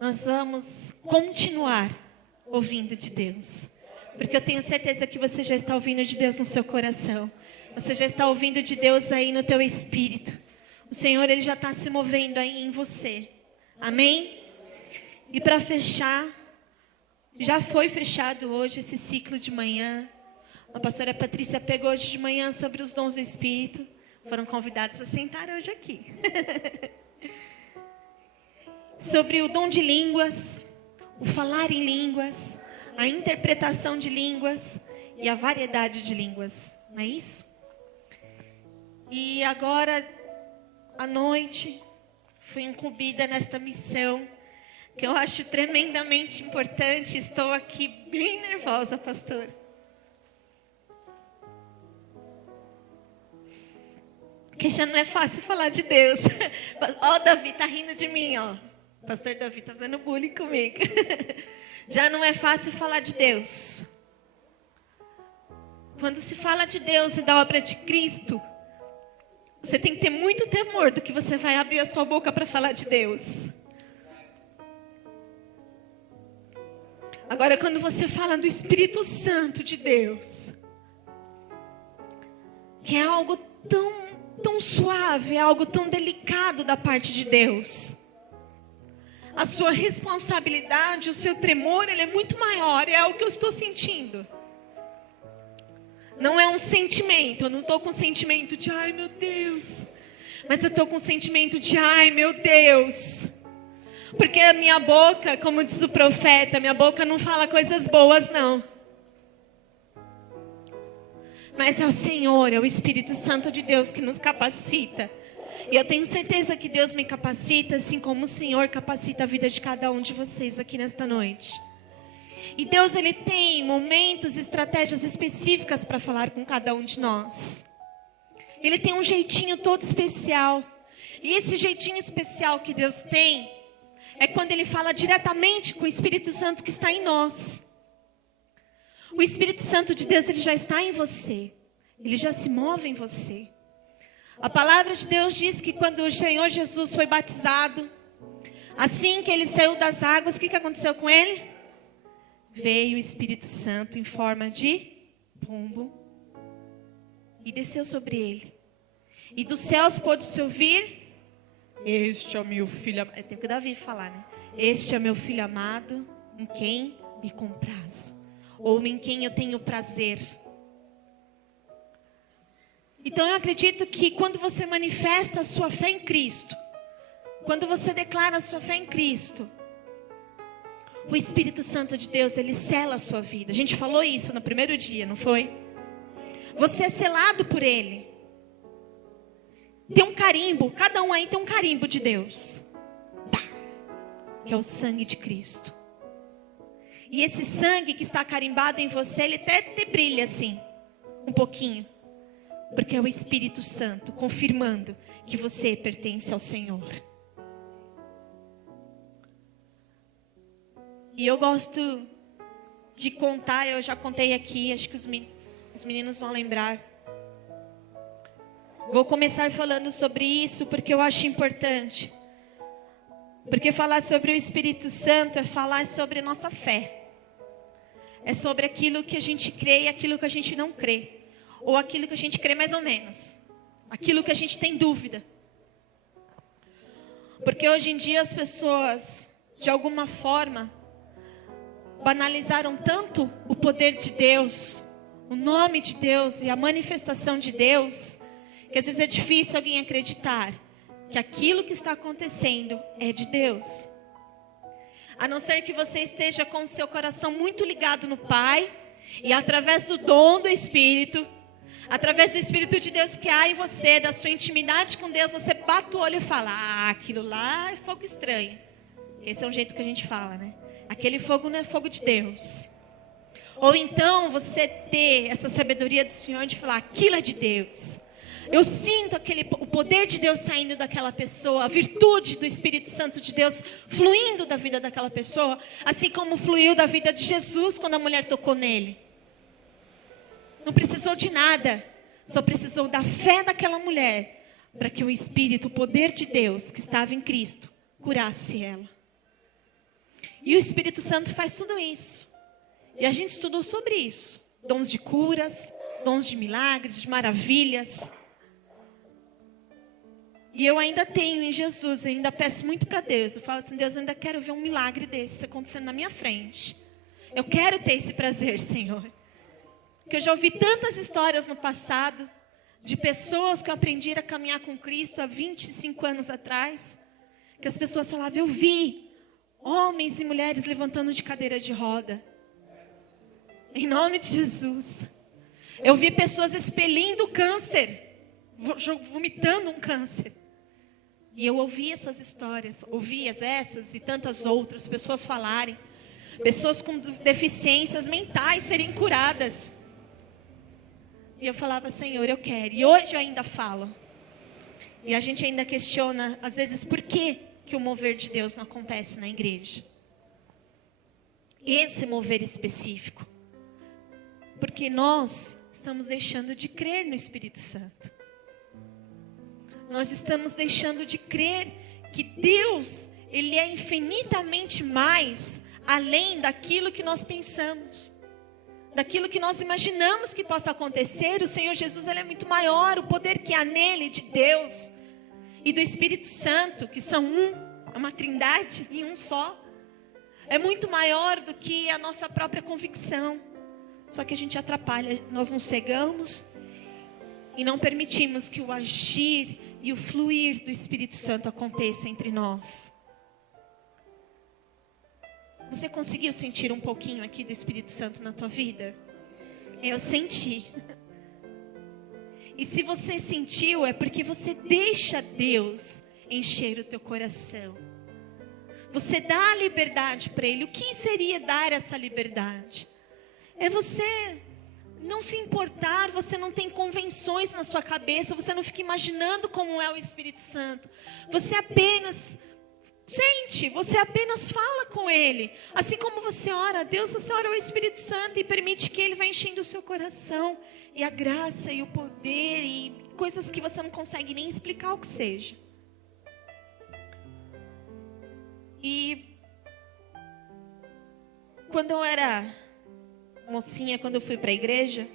nós vamos continuar ouvindo de Deus. Porque eu tenho certeza que você já está ouvindo de Deus no seu coração. Você já está ouvindo de Deus aí no teu espírito. O Senhor, Ele já está se movendo aí em você. Amém? E para fechar, já foi fechado hoje esse ciclo de manhã. A pastora Patrícia pegou hoje de manhã sobre os dons do Espírito. Foram convidados a sentar hoje aqui. Sobre o dom de línguas, o falar em línguas, a interpretação de línguas e a variedade de línguas. Não é isso? E agora, à noite, fui incumbida nesta missão, que eu acho tremendamente importante. Estou aqui bem nervosa, pastor. Porque já não é fácil falar de Deus. Ó, o Davi tá rindo de mim, ó. O pastor Davi tá fazendo bullying comigo. Já não é fácil falar de Deus. Quando se fala de Deus e da obra de Cristo, você tem que ter muito temor do que você vai abrir a sua boca para falar de Deus. Agora, quando você fala do Espírito Santo de Deus, que é algo tão suave, é algo tão delicado da parte de Deus, a sua responsabilidade, o seu tremor, ele é muito maior. É o que eu estou sentindo. Não é um sentimento. Eu não estou com sentimento de ai meu Deus, mas eu estou com sentimento de ai meu Deus. Porque a minha boca, como diz o profeta, minha boca não fala coisas boas não. Mas é o Senhor, é o Espírito Santo de Deus que nos capacita. E eu tenho certeza que Deus me capacita, assim como o Senhor capacita a vida de cada um de vocês aqui nesta noite. E Deus, Ele tem momentos, estratégias específicas para falar com cada um de nós. Ele tem um jeitinho todo especial. E esse jeitinho especial que Deus tem é quando Ele fala diretamente com o Espírito Santo que está em nós. O Espírito Santo de Deus, ele já está em você. Ele já se move em você. A palavra de Deus diz que quando o Senhor Jesus foi batizado, assim que ele saiu das águas, o que aconteceu com ele? Veio o Espírito Santo em forma de pombo e desceu sobre ele. E dos céus pôde-se ouvir: este é o meu filho amado. Tem que Davi falar, né? Este é meu filho amado, em quem me comprazo, ou em quem eu tenho prazer. Então eu acredito que quando você manifesta a sua fé em Cristo, quando você declara a sua fé em Cristo, o Espírito Santo de Deus, ele sela a sua vida. A gente falou isso no primeiro dia, não foi? Você é selado por Ele. Tem um carimbo, cada um aí tem um carimbo de Deus. Que é o sangue de Cristo. E esse sangue que está carimbado em você, ele até te brilha assim, um pouquinho. Porque é o Espírito Santo confirmando que você pertence ao Senhor. E eu gosto de contar, eu já contei aqui, acho que os meninos vão lembrar. Vou começar falando sobre isso porque eu acho importante. Porque falar sobre o Espírito Santo é falar sobre nossa fé. É sobre aquilo que a gente crê e aquilo que a gente não crê. Ou aquilo que a gente crê mais ou menos. Aquilo que a gente tem dúvida. Porque hoje em dia as pessoas, de alguma forma, banalizaram tanto o poder de Deus, o nome de Deus e a manifestação de Deus, que às vezes é difícil alguém acreditar que aquilo que está acontecendo é de Deus. A não ser que você esteja com o seu coração muito ligado no Pai, e através do dom do Espírito, através do Espírito de Deus que há em você, da sua intimidade com Deus, você bate o olho e fala: ah, aquilo lá é fogo estranho. Esse é um jeito que a gente fala, né? Aquele fogo não é fogo de Deus. Ou então você ter essa sabedoria do Senhor de falar: aquilo é de Deus. Eu sinto o poder de Deus saindo daquela pessoa, a virtude do Espírito Santo de Deus fluindo da vida daquela pessoa, assim como fluiu da vida de Jesus quando a mulher tocou nele. Não precisou de nada, só precisou da fé daquela mulher para que o Espírito, o poder de Deus que estava em Cristo, curasse ela. E o Espírito Santo faz tudo isso. E a gente estudou sobre isso. Dons de curas, dons de milagres, de maravilhas. E eu ainda tenho em Jesus, eu ainda peço muito para Deus. Eu falo assim, Deus, eu ainda quero ver um milagre desse acontecendo na minha frente. Eu quero ter esse prazer, Senhor. Porque eu já ouvi tantas histórias no passado, de pessoas que eu aprendi a caminhar com Cristo há 25 anos atrás, que as pessoas falavam, eu vi homens e mulheres levantando de cadeira de roda. Em nome de Jesus. Eu vi pessoas expelindo câncer, vomitando um câncer. E eu ouvi essas histórias, ouvi essas e tantas outras pessoas falarem. Pessoas com deficiências mentais serem curadas. E eu falava, Senhor, eu quero. E hoje eu ainda falo. E a gente ainda questiona, às vezes, por que o mover de Deus não acontece na igreja? Esse mover específico. Porque nós estamos deixando de crer no Espírito Santo. Nós estamos deixando de crer que Deus, Ele é infinitamente mais além daquilo que nós pensamos. Daquilo que nós imaginamos que possa acontecer. O Senhor Jesus, Ele é muito maior. O poder que há nele, de Deus e do Espírito Santo, que são é uma trindade em um só, é muito maior do que a nossa própria convicção. Só que a gente atrapalha, nós nos cegamos e não permitimos que o agir e o fluir do Espírito Santo aconteça entre nós. Você conseguiu sentir um pouquinho aqui do Espírito Santo na tua vida? Eu senti. E se você sentiu, é porque você deixa Deus encher o teu coração. Você dá a liberdade para Ele. O que seria dar essa liberdade? É você não se importar, você não tem convenções na sua cabeça, você não fica imaginando como é o Espírito Santo. Você apenas sente, você apenas fala com Ele. Assim como você ora a Deus, você ora ao Espírito Santo e permite que Ele vá enchendo o seu coração. E a graça e o poder e coisas que você não consegue nem explicar o que seja. E quando eu era mocinha, quando eu fui para a igreja,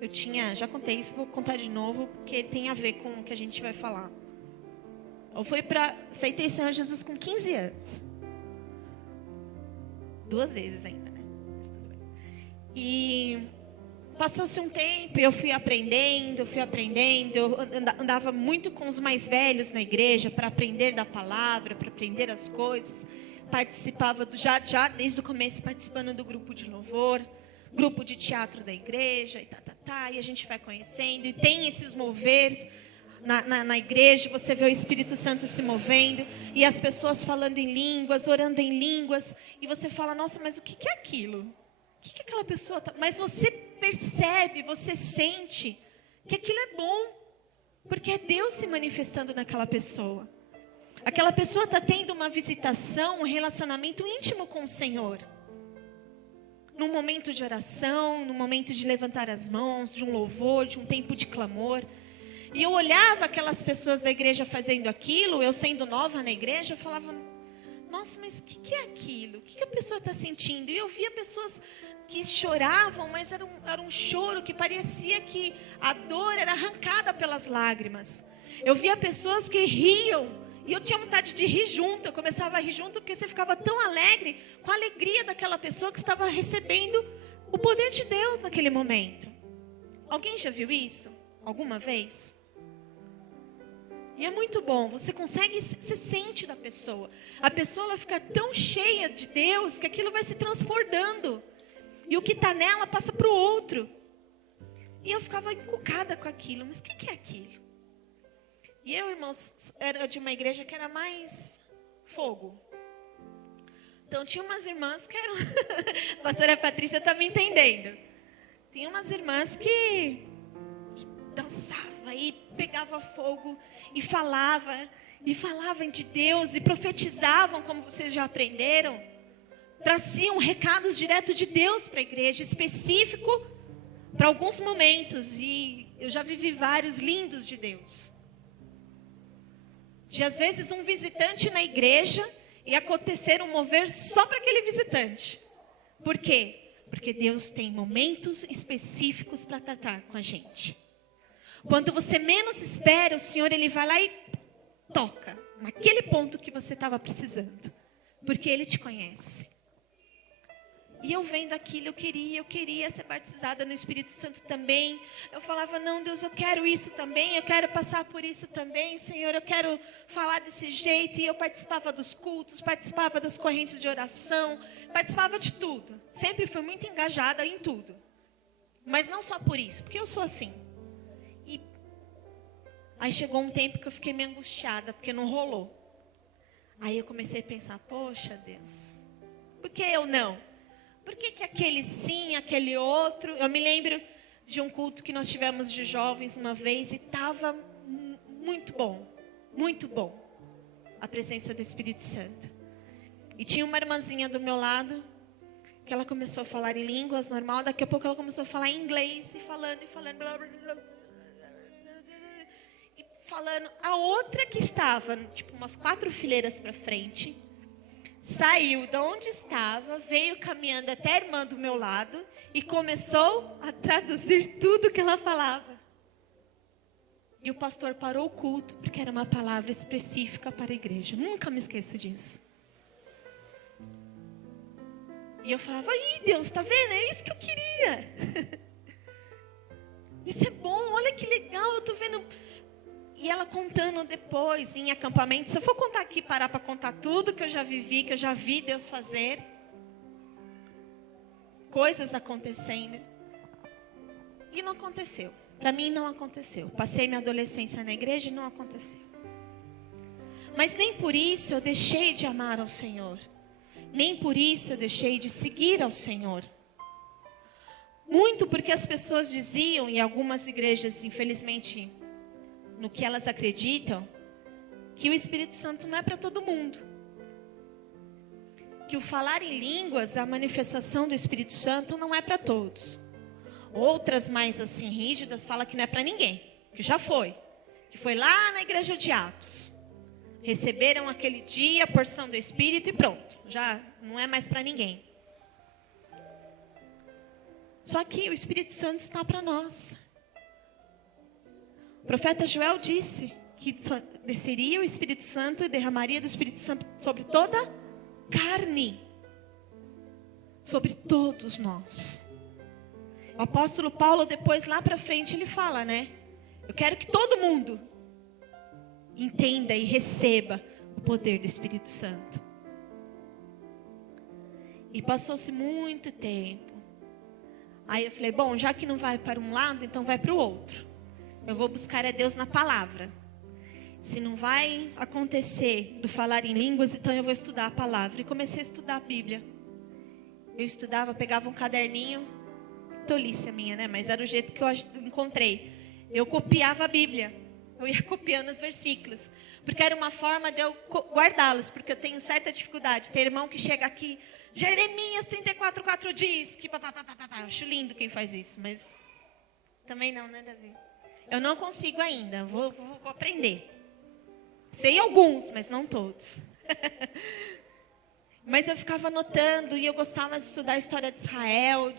eu tinha, já contei isso, vou contar de novo, porque tem a ver com o que a gente vai falar. Eu aceitei o Senhor Jesus com 15 anos. 2 vezes ainda, né? E passou-se um tempo, eu fui aprendendo, eu andava muito com os mais velhos na igreja, para aprender da palavra, para aprender as coisas. Participava, já desde o começo, participando do grupo de louvor, grupo de teatro da igreja, e a gente vai conhecendo, e tem esses moveres na igreja, você vê o Espírito Santo se movendo, e as pessoas falando em línguas, orando em línguas, e você fala, nossa, mas o que é aquilo? O que aquela pessoa tá... Mas você percebe, você sente que aquilo é bom, porque é Deus se manifestando naquela pessoa. Aquela pessoa está tendo uma visitação, um relacionamento íntimo com o Senhor. Num momento de oração, num momento de levantar as mãos, de um louvor, de um tempo de clamor. E eu olhava aquelas pessoas da igreja fazendo aquilo, eu sendo nova na igreja, eu falava, nossa, mas o que é aquilo? O que a pessoa está sentindo? E eu via pessoas que choravam, mas era um choro que parecia que a dor era arrancada pelas lágrimas. Eu via pessoas que riam, e eu tinha vontade de rir junto, eu começava a rir junto, porque você ficava tão alegre com a alegria daquela pessoa que estava recebendo o poder de Deus naquele momento. Alguém já viu isso? Alguma vez? E é muito bom, você sente da pessoa. A pessoa ela fica tão cheia de Deus que aquilo vai se transbordando. E o que está nela passa para o outro. E eu ficava encucada com aquilo, mas o que é aquilo? E eu, irmãos, era de uma igreja que era mais fogo. Então tinha umas irmãs que eram... A pastora Patrícia está me entendendo. Tinha umas irmãs que dançava e pegava fogo e falavam de Deus e profetizavam, como vocês já aprenderam. Traziam recados direto de Deus para a igreja, específico para alguns momentos. E eu já vivi vários lindos de Deus. De às vezes um visitante na igreja ia acontecer um mover só para aquele visitante. Por quê? Porque Deus tem momentos específicos para tratar com a gente. Quando você menos espera, o Senhor ele vai lá e toca naquele ponto que você estava precisando. Porque Ele te conhece. E eu vendo aquilo, eu queria ser batizada no Espírito Santo também. Eu falava, não, Deus, eu quero isso também, eu quero passar por isso também, Senhor, eu quero falar desse jeito. E eu participava dos cultos, participava das correntes de oração, participava de tudo. Sempre fui muito engajada em tudo. Mas não só por isso, porque eu sou assim. E aí chegou um tempo que eu fiquei meio angustiada, porque não rolou. Aí eu comecei a pensar, poxa Deus, por que eu não? Por que aquele sim, aquele outro? Eu me lembro de um culto que nós tivemos de jovens uma vez e estava muito bom a presença do Espírito Santo. E tinha uma irmãzinha do meu lado que ela começou a falar em línguas normal, daqui a pouco ela começou a falar em inglês e falando, blá, blá, blá, e falando. A outra que estava, tipo, umas 4 fileiras para frente, saiu de onde estava, veio caminhando até a irmã do meu lado e começou a traduzir tudo que ela falava. E o pastor parou o culto, porque era uma palavra específica para a igreja. Nunca me esqueço disso. E eu falava, ih, Deus, tá vendo? É isso que eu queria. Isso é bom, olha que legal, eu tô vendo. E ela contando depois, em acampamento. Se eu for contar aqui, parar para contar tudo que eu já vivi, que eu já vi Deus fazer. Coisas acontecendo. E não aconteceu. Para mim não aconteceu. Passei minha adolescência na igreja e não aconteceu. Mas nem por isso eu deixei de amar ao Senhor. Nem por isso eu deixei de seguir ao Senhor. Muito porque as pessoas diziam, e algumas igrejas, infelizmente, no que elas acreditam, que o Espírito Santo não é para todo mundo. Que o falar em línguas, a manifestação do Espírito Santo não é para todos. Outras mais assim rígidas falam que não é para ninguém, que já foi. Que foi lá na igreja de Atos. Receberam aquele dia a porção do Espírito e pronto. Já não é mais para ninguém. Só que o Espírito Santo está para nós. O profeta Joel disse que desceria o Espírito Santo e derramaria do Espírito Santo sobre toda carne. Sobre todos nós. O apóstolo Paulo, depois lá para frente, ele fala, né? Eu quero que todo mundo entenda e receba o poder do Espírito Santo. E passou-se muito tempo. Aí eu falei, bom, já que não vai para um lado, então vai para o outro. Eu vou buscar a Deus na palavra. Se não vai acontecer do falar em línguas, então eu vou estudar a palavra. E comecei a estudar a Bíblia. Eu estudava, pegava um caderninho, tolice a minha, né? Mas era o jeito que eu encontrei. Eu copiava a Bíblia. Eu ia copiando os versículos. Porque era uma forma de eu guardá-los. Porque eu tenho certa dificuldade. Tem irmão que chega aqui, Jeremias 34:4 diz que eu acho lindo quem faz isso. Mas também não, né, Davi? Eu não consigo ainda. Vou aprender. Sei alguns, mas não todos. Mas eu ficava anotando. E eu gostava de estudar a história de Israel.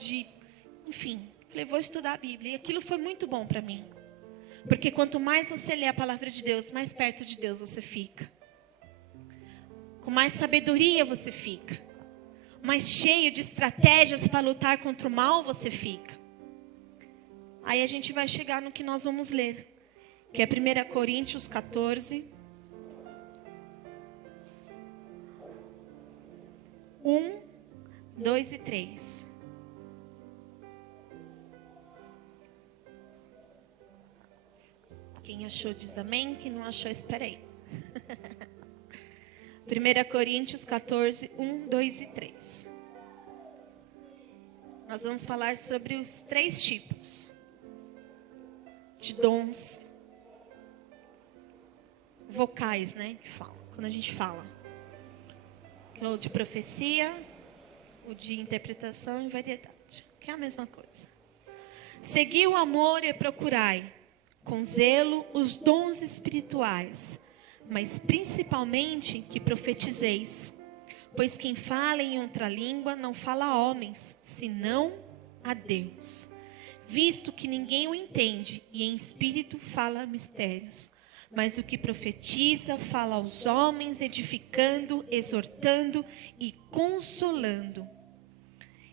Enfim, falei, vou estudar a Bíblia. E aquilo foi muito bom para mim. Porque quanto mais você lê a palavra de Deus, mais perto de Deus você fica. Com mais sabedoria você fica. Mais cheio de estratégias para lutar contra o mal você fica. Aí a gente vai chegar no que nós vamos ler. Que é 1 Coríntios 14. 1, 2 e 3. Quem achou diz amém, quem não achou espera aí. 1 Coríntios 14, 1, 2 e 3. Nós vamos falar sobre os 3 tipos de dons vocais, né? Que falam, quando a gente fala. O de profecia, o de interpretação e variedade. Que é a mesma coisa. Segui o amor e procurai com zelo os dons espirituais, mas principalmente que profetizeis. Pois quem fala em outra língua não fala a homens, senão a Deus. Visto que ninguém o entende, e em espírito fala mistérios. Mas o que profetiza fala aos homens, edificando, exortando e consolando.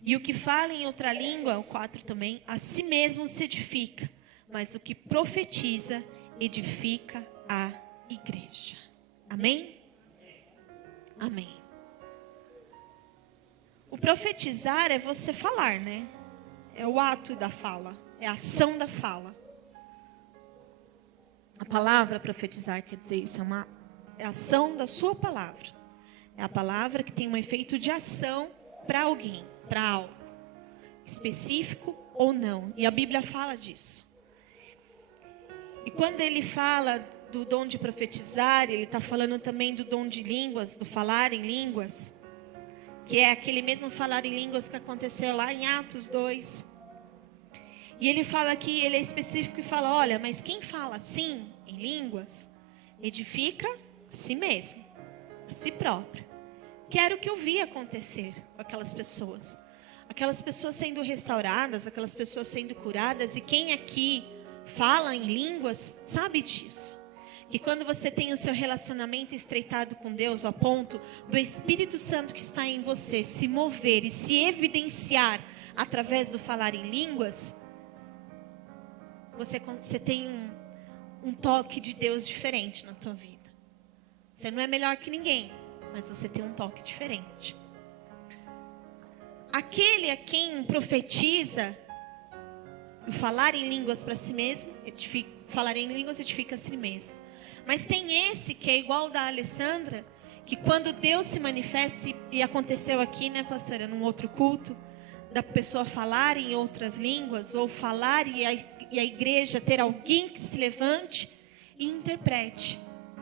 E o que fala em outra língua, o 4 também, a si mesmo se edifica. Mas o que profetiza, edifica a igreja. Amém? Amém. O profetizar é você falar, né? É o ato da fala, é a ação da fala. A palavra profetizar quer dizer isso, é a ação da sua palavra. É a palavra que tem um efeito de ação para alguém, para algo, específico ou não. E a Bíblia fala disso. E quando ele fala do dom de profetizar, ele está falando também do dom de línguas, do falar em línguas, que é aquele mesmo falar em línguas que aconteceu lá em Atos 2. E ele fala aqui, ele é específico e fala, olha, mas quem fala assim, em línguas, edifica a si mesmo, a si próprio. Que era o que eu vi acontecer com aquelas pessoas. Aquelas pessoas sendo restauradas, aquelas pessoas sendo curadas. E quem aqui fala em línguas, sabe disso. Que quando você tem o seu relacionamento estreitado com Deus, ao ponto do Espírito Santo que está em você se mover e se evidenciar através do falar em línguas, você tem um toque de Deus diferente na tua vida. Você não é melhor que ninguém, mas você tem um toque diferente. Aquele a quem profetiza, o falar em línguas para si mesmo, falar em línguas edifica a si mesmo. Mas tem esse que é igual da Alessandra, que quando Deus se manifesta, e aconteceu aqui, né, pastora, num outro culto, da pessoa falar em outras línguas, ou falar e a igreja ter alguém que se levante e interprete.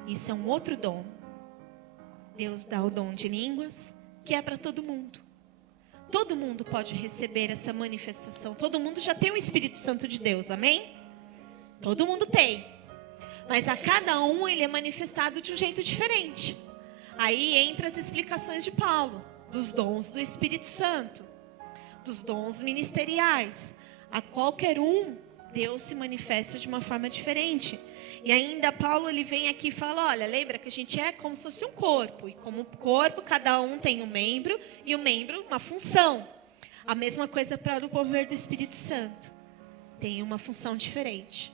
Isso é um outro dom. Deus dá o dom de línguas, que é para todo mundo. Todo mundo pode receber essa manifestação. Todo mundo já tem o Espírito Santo de Deus, amém? Todo mundo tem. Mas a cada um ele é manifestado de um jeito diferente. Aí entra as explicações de Paulo, dos dons do Espírito Santo, dos dons ministeriais. A qualquer um, Deus se manifesta de uma forma diferente. E ainda Paulo ele vem aqui e fala, olha, lembra que a gente é como se fosse um corpo. E como corpo, cada um tem um membro, e o membro uma função. A mesma coisa para o mover do Espírito Santo. Tem uma função diferente.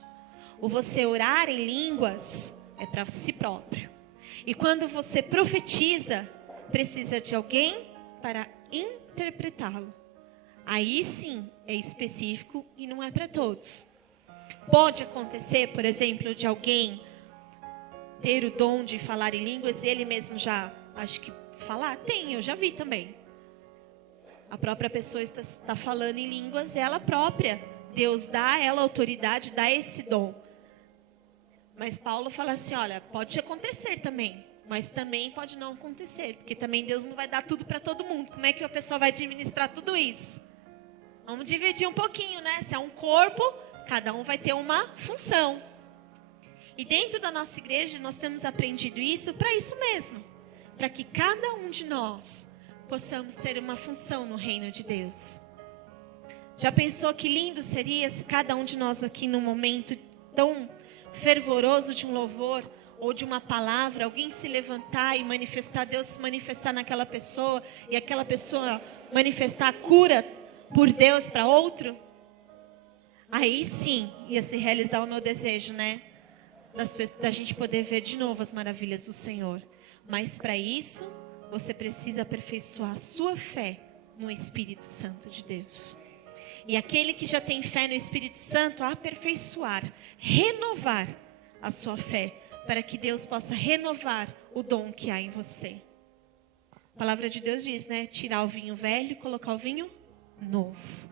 O você orar em línguas é para si próprio. E quando você profetiza, precisa de alguém para interpretá-lo. Aí sim é específico e não é para todos. Pode acontecer, por exemplo, de alguém ter o dom de falar em línguas e ele mesmo já, acho que falar? Tem, eu já vi também. A própria pessoa está falando em línguas, ela própria. Deus dá a ela autoridade, dá esse dom. Mas Paulo fala assim, olha, pode acontecer também, mas também pode não acontecer, porque também Deus não vai dar tudo para todo mundo. Como é que a pessoa vai administrar tudo isso? Vamos dividir um pouquinho, né? Se é um corpo, cada um vai ter uma função. E dentro da nossa igreja, nós temos aprendido isso para isso mesmo. Para que cada um de nós possamos ter uma função no reino de Deus. Já pensou que lindo seria se cada um de nós aqui num momento tão fervoroso de um louvor ou de uma palavra, alguém se levantar e manifestar, Deus se manifestar naquela pessoa e aquela pessoa manifestar a cura por Deus para outro? Aí sim ia se realizar o meu desejo, né? Da gente poder ver de novo as maravilhas do Senhor. Mas para isso, você precisa aperfeiçoar a sua fé no Espírito Santo de Deus. E aquele que já tem fé no Espírito Santo, aperfeiçoar, renovar a sua fé, para que Deus possa renovar o dom que há em você. A palavra de Deus diz, né? Tirar o vinho velho e colocar o vinho novo,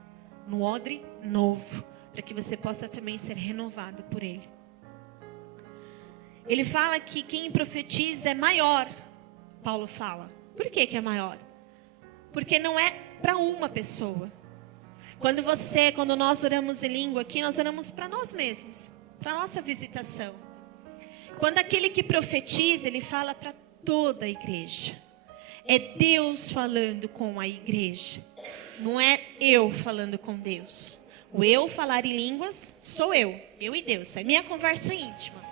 no odre novo, para que você possa também ser renovado por Ele. Ele fala que quem profetiza é maior, Paulo fala. Por que é maior? Porque não é para uma pessoa. Quando nós oramos em língua aqui, nós oramos para nós mesmos, para a nossa visitação. Quando aquele que profetiza, ele fala para toda a igreja. É Deus falando com a igreja. Não é eu falando com Deus. O eu falar em línguas sou eu e Deus. É minha conversa íntima.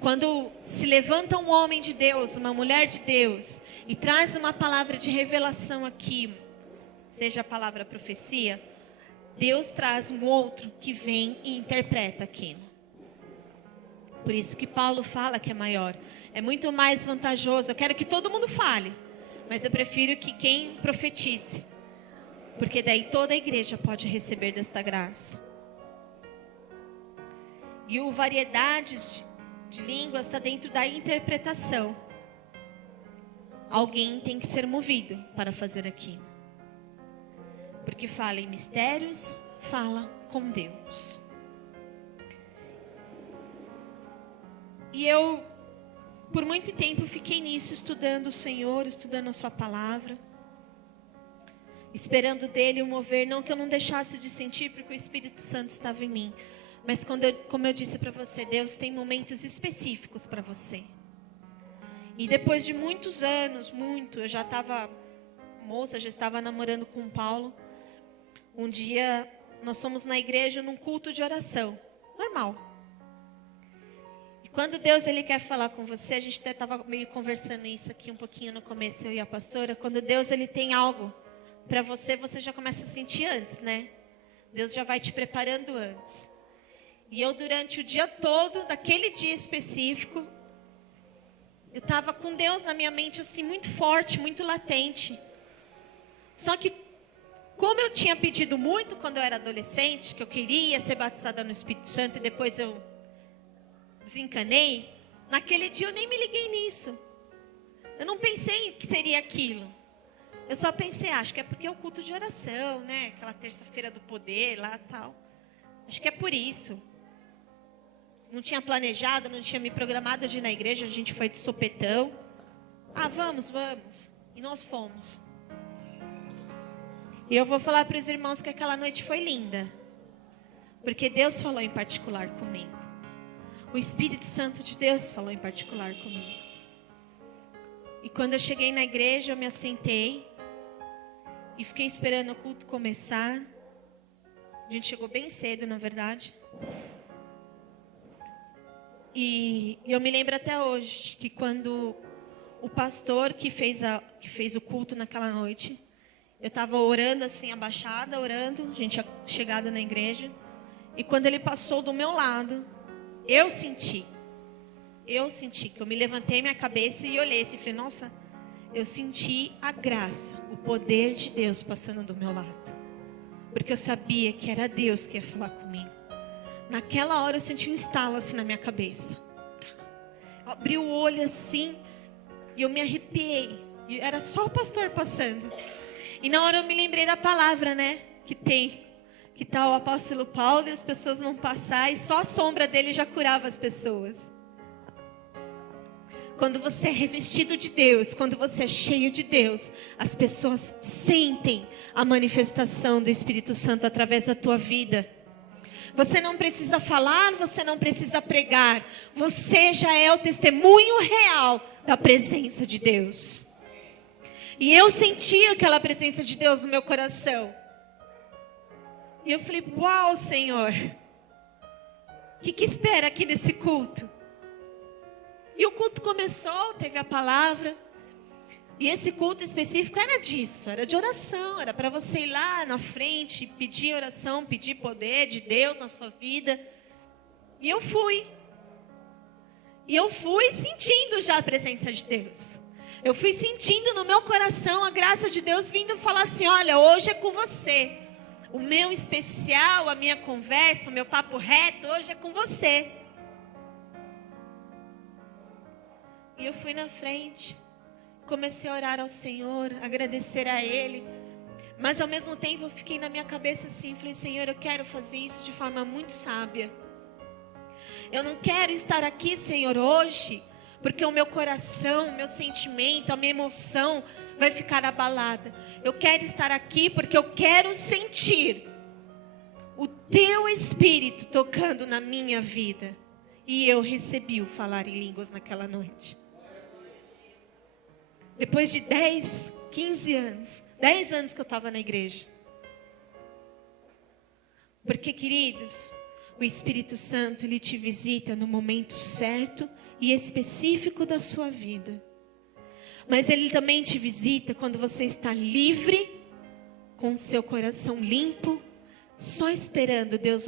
Quando se levanta um homem de Deus, uma mulher de Deus, e traz uma palavra de revelação aqui, seja a palavra profecia, Deus traz um outro que vem e interpreta aquilo. Por isso que Paulo fala que é maior. É muito mais vantajoso. Eu quero que todo mundo fale, mas eu prefiro que quem profetize. Porque daí toda a igreja pode receber desta graça. E o variedades de línguas está dentro da interpretação. Alguém tem que ser movido para fazer aquilo. Porque fala em mistérios, fala com Deus. E eu, por muito tempo, fiquei nisso, estudando o Senhor, estudando a sua palavra. Esperando dele o mover, não que eu não deixasse de sentir, porque o Espírito Santo estava em mim. Mas como eu disse para você, Deus tem momentos específicos para você. E depois de muitos anos, eu já estava moça, já estava namorando com o Paulo. Um dia, nós fomos na igreja num culto de oração, normal. E quando Deus ele quer falar com você, a gente até estava meio conversando isso aqui um pouquinho no começo, eu e a pastora. Quando Deus ele tem algo para você, você já começa a sentir antes, né? Deus já vai te preparando antes. E eu durante o dia todo, daquele dia específico, eu estava com Deus na minha mente assim, muito forte, muito latente. Só que, como eu tinha pedido muito quando eu era adolescente, que eu queria ser batizada no Espírito Santo e depois eu desencanei, naquele dia eu nem me liguei nisso. Eu não pensei que seria aquilo. Eu só pensei, acho que é porque é o culto de oração, né? Aquela terça-feira do poder lá e tal. Acho que é por isso. Não tinha planejado, não tinha me programado de ir na igreja, a gente foi de sopetão. Ah, vamos. E nós fomos. E eu vou falar para os irmãos que aquela noite foi linda. Porque Deus falou em particular comigo. O Espírito Santo de Deus falou em particular comigo. E quando eu cheguei na igreja, eu me assentei. E fiquei esperando o culto começar. A gente chegou bem cedo, na verdade. E eu me lembro até hoje que quando o pastor que fez o culto naquela noite, eu estava orando assim, abaixada, orando, a gente tinha chegado na igreja. E quando ele passou do meu lado, eu senti que eu me levantei minha cabeça e olhei assim, e falei, nossa, eu senti a graça, o poder de Deus passando do meu lado. Porque eu sabia que era Deus que ia falar comigo. Naquela hora eu senti um estalo assim na minha cabeça. Eu abri o olho assim e eu me arrepiei. E era só o pastor passando. E na hora eu me lembrei da palavra, né? Que tá o apóstolo Paulo e as pessoas vão passar e só a sombra dele já curava as pessoas. Quando você é revestido de Deus, quando você é cheio de Deus, as pessoas sentem a manifestação do Espírito Santo através da tua vida. Você não precisa falar, você não precisa pregar. Você já é o testemunho real da presença de Deus. E eu senti aquela presença de Deus no meu coração. E eu falei, uau, Senhor. O que espera aqui nesse culto? E o culto começou, teve a palavra. E esse culto específico era disso, era de oração. Era para você ir lá na frente, pedir oração, pedir poder de Deus na sua vida. E eu fui. E eu fui sentindo já a presença de Deus. Eu fui sentindo no meu coração a graça de Deus vindo falar assim, olha, hoje é com você. O meu especial, a minha conversa, o meu papo reto, hoje é com você. E eu fui na frente, comecei a orar ao Senhor, agradecer a Ele. Mas ao mesmo tempo eu fiquei na minha cabeça assim, falei, Senhor, eu quero fazer isso de forma muito sábia. Eu não quero estar aqui, Senhor, hoje, porque o meu coração, o meu sentimento, a minha emoção vai ficar abalada. Eu quero estar aqui porque eu quero sentir o Teu Espírito tocando na minha vida. E eu recebi o falar em línguas naquela noite. Depois de 10, 15 anos, 10 anos que eu estava na igreja. Porque, queridos, o Espírito Santo, ele te visita no momento certo e específico da sua vida. Mas ele também te visita quando você está livre, com o seu coração limpo, só esperando Deus,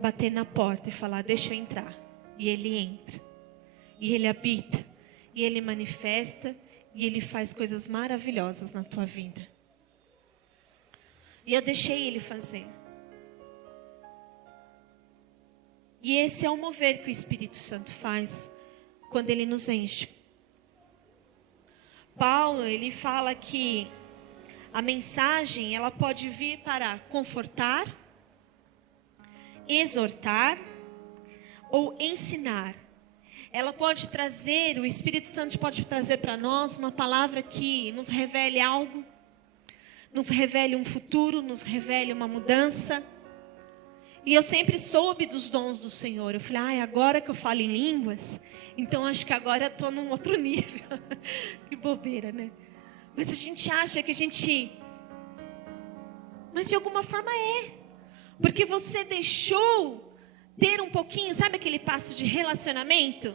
bater na porta e falar, deixa eu entrar. E ele entra. E ele habita. E ele manifesta. E ele faz coisas maravilhosas na tua vida. E eu deixei ele fazer. E esse é o mover que o Espírito Santo faz quando ele nos enche. Paulo, ele fala que a mensagem, ela pode vir para confortar, exortar ou ensinar. Ela pode trazer, o Espírito Santo pode trazer para nós uma palavra que nos revele algo, nos revele um futuro, nos revele uma mudança. E eu sempre soube dos dons do Senhor. Eu falei, agora que eu falo em línguas, então acho que agora eu estou num outro nível. Que bobeira, né? Mas a gente acha que a gente... Mas de alguma forma é. Porque você deixou ter um pouquinho, sabe aquele passo de relacionamento?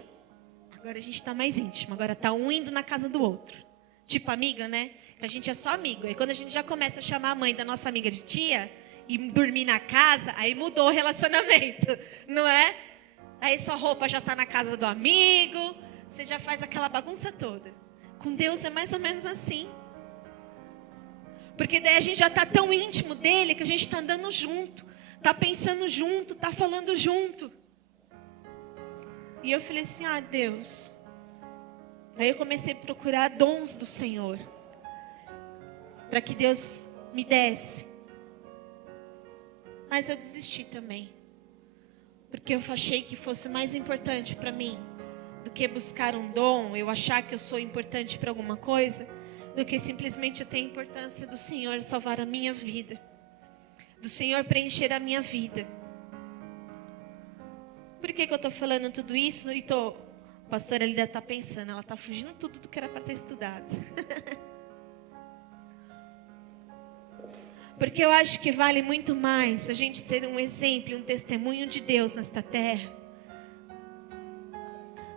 Agora a gente está mais íntimo, agora está um indo na casa do outro. Tipo amiga, né? A gente é só amigo. Aí quando a gente já começa a chamar a mãe da nossa amiga de tia... e dormir na casa, aí mudou o relacionamento, não é? Aí sua roupa já está na casa do amigo, você já faz aquela bagunça toda. Com Deus é mais ou menos assim. Porque daí a gente já está tão íntimo dele que a gente está andando junto, está pensando junto, está falando junto. E eu falei assim, Deus. Aí eu comecei a procurar dons do Senhor, para que Deus me desse. Mas eu desisti também. Porque eu achei que fosse mais importante para mim do que buscar um dom, eu achar que eu sou importante para alguma coisa, do que simplesmente eu ter a importância do Senhor salvar a minha vida, do Senhor preencher a minha vida. Por que eu estou falando tudo isso? E a pastora ali deve estar pensando, ela está fugindo tudo do que era para ter estudado. Porque eu acho que vale muito mais a gente ser um exemplo e um testemunho de Deus nesta terra,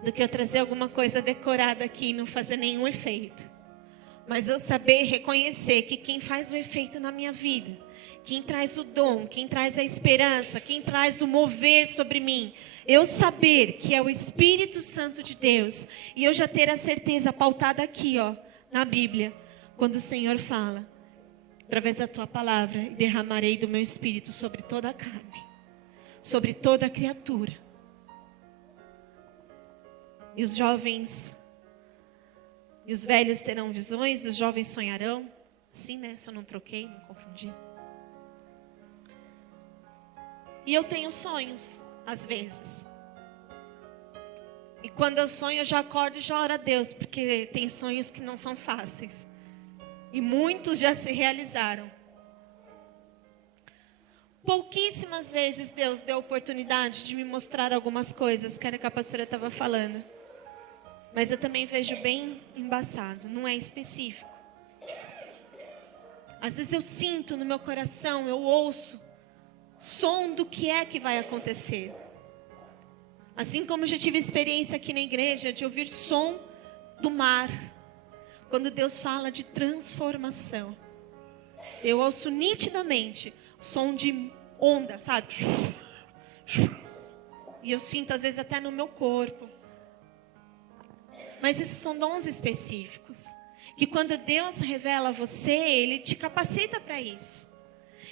do que eu trazer alguma coisa decorada aqui e não fazer nenhum efeito. Mas eu saber reconhecer que quem faz o efeito na minha vida, quem traz o dom, quem traz a esperança, quem traz o mover sobre mim, eu saber que é o Espírito Santo de Deus, e eu já ter a certeza pautada aqui, na Bíblia, quando o Senhor fala, através da tua palavra, e derramarei do meu espírito sobre toda a carne, sobre toda a criatura. E os jovens, e os velhos terão visões, os jovens sonharão. Assim, né? Se eu não troquei, não confundi. E eu tenho sonhos, às vezes. E quando eu sonho, eu já acordo e já oro a Deus, porque tem sonhos que não são fáceis. E muitos já se realizaram. Pouquíssimas vezes Deus deu a oportunidade de me mostrar algumas coisas, que era que a pastora estava falando. Mas eu também vejo bem embaçado, não é específico. Às vezes eu sinto no meu coração, eu ouço som do que é que vai acontecer. Assim como eu já tive experiência aqui na igreja de ouvir som do mar. Quando Deus fala de transformação, eu ouço nitidamente som de onda, sabe? E eu sinto às vezes até no meu corpo. Mas esses são dons específicos, que quando Deus revela a você, Ele te capacita para isso.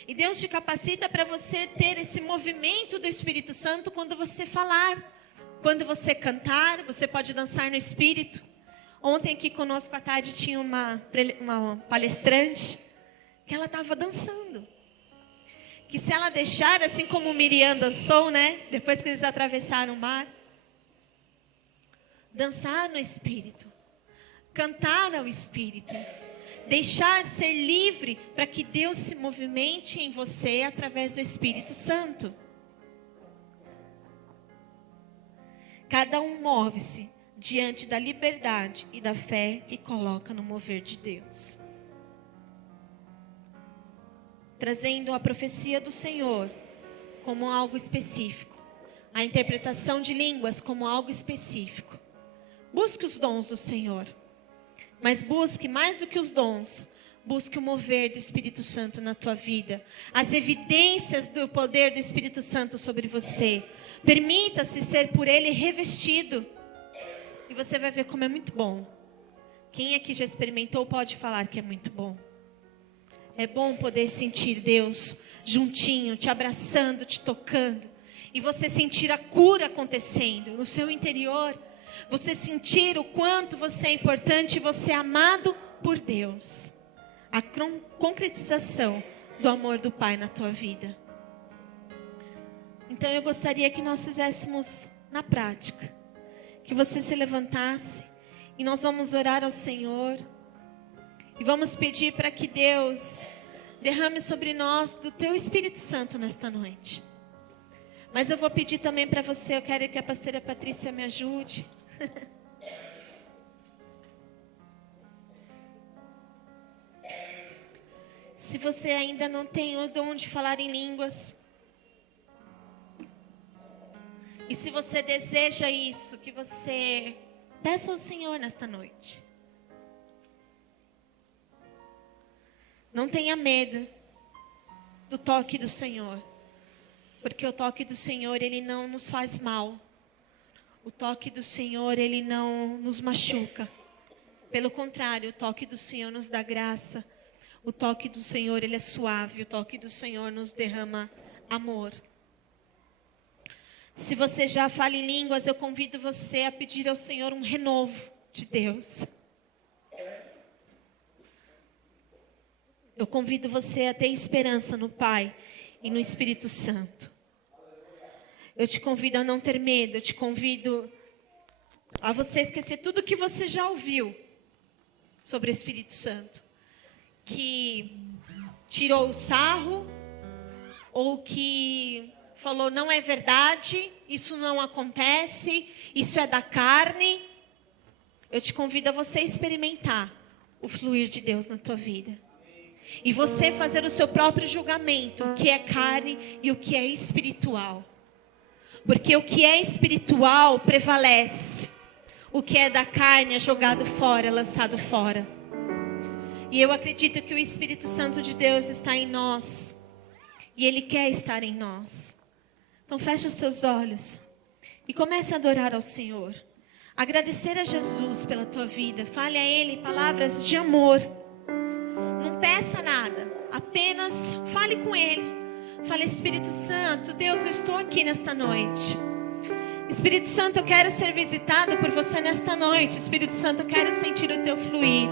E Deus te capacita para você ter esse movimento do Espírito Santo quando você falar. Quando você cantar, você pode dançar no Espírito. Ontem aqui conosco à tarde tinha uma palestrante que ela estava dançando. Que se ela deixar, assim como Miriam dançou, né? Depois que eles atravessaram o mar. Dançar no Espírito. Cantar ao Espírito. Deixar ser livre para que Deus se movimente em você através do Espírito Santo. Cada um move-se diante da liberdade e da fé que coloca no mover de Deus. Trazendo a profecia do Senhor como algo específico, a interpretação de línguas como algo específico. Busque os dons do Senhor, mas busque mais do que os dons, busque o mover do Espírito Santo na tua vida, as evidências do poder do Espírito Santo sobre você. Permita-se ser por Ele revestido, e você vai ver como é muito bom. Quem aqui já experimentou pode falar que é muito bom. É bom poder sentir Deus juntinho, te abraçando, te tocando, e você sentir a cura acontecendo no seu interior. Você sentir o quanto você é importante e você é amado por Deus. A concretização do amor do Pai na tua vida. Então eu gostaria que nós fizéssemos na prática. Que você se levantasse e nós vamos orar ao Senhor. E vamos pedir para que Deus derrame sobre nós do teu Espírito Santo nesta noite. Mas eu vou pedir também para você, eu quero que a pastora Patrícia me ajude. Se você ainda não tem o dom de falar em línguas, e se você deseja isso, que você peça ao Senhor nesta noite. Não tenha medo do toque do Senhor, porque o toque do Senhor, Ele não nos faz mal. O toque do Senhor, Ele não nos machuca. Pelo contrário, o toque do Senhor nos dá graça. O toque do Senhor, Ele é suave. O toque do Senhor nos derrama amor. Se você já fala em línguas, eu convido você a pedir ao Senhor um renovo de Deus. Eu convido você a ter esperança no Pai e no Espírito Santo. Eu te convido a não ter medo. Eu te convido a você esquecer tudo que você já ouviu sobre o Espírito Santo. Que tirou o sarro, ou que falou não é verdade, isso não acontece, isso é da carne. Eu te convido a você experimentar o fluir de Deus na tua vida. E você fazer o seu próprio julgamento, o que é carne e o que é espiritual. Porque o que é espiritual prevalece. O que é da carne é jogado fora, é lançado fora. E eu acredito que o Espírito Santo de Deus está em nós. E Ele quer estar em nós. Então feche os seus olhos e comece a adorar ao Senhor. Agradecer a Jesus pela tua vida. Fale a Ele palavras de amor. Não peça nada, apenas fale com Ele. Fale, Espírito Santo, Deus, eu estou aqui nesta noite. Espírito Santo, eu quero ser visitado por você nesta noite. Espírito Santo, eu quero sentir o teu fluir.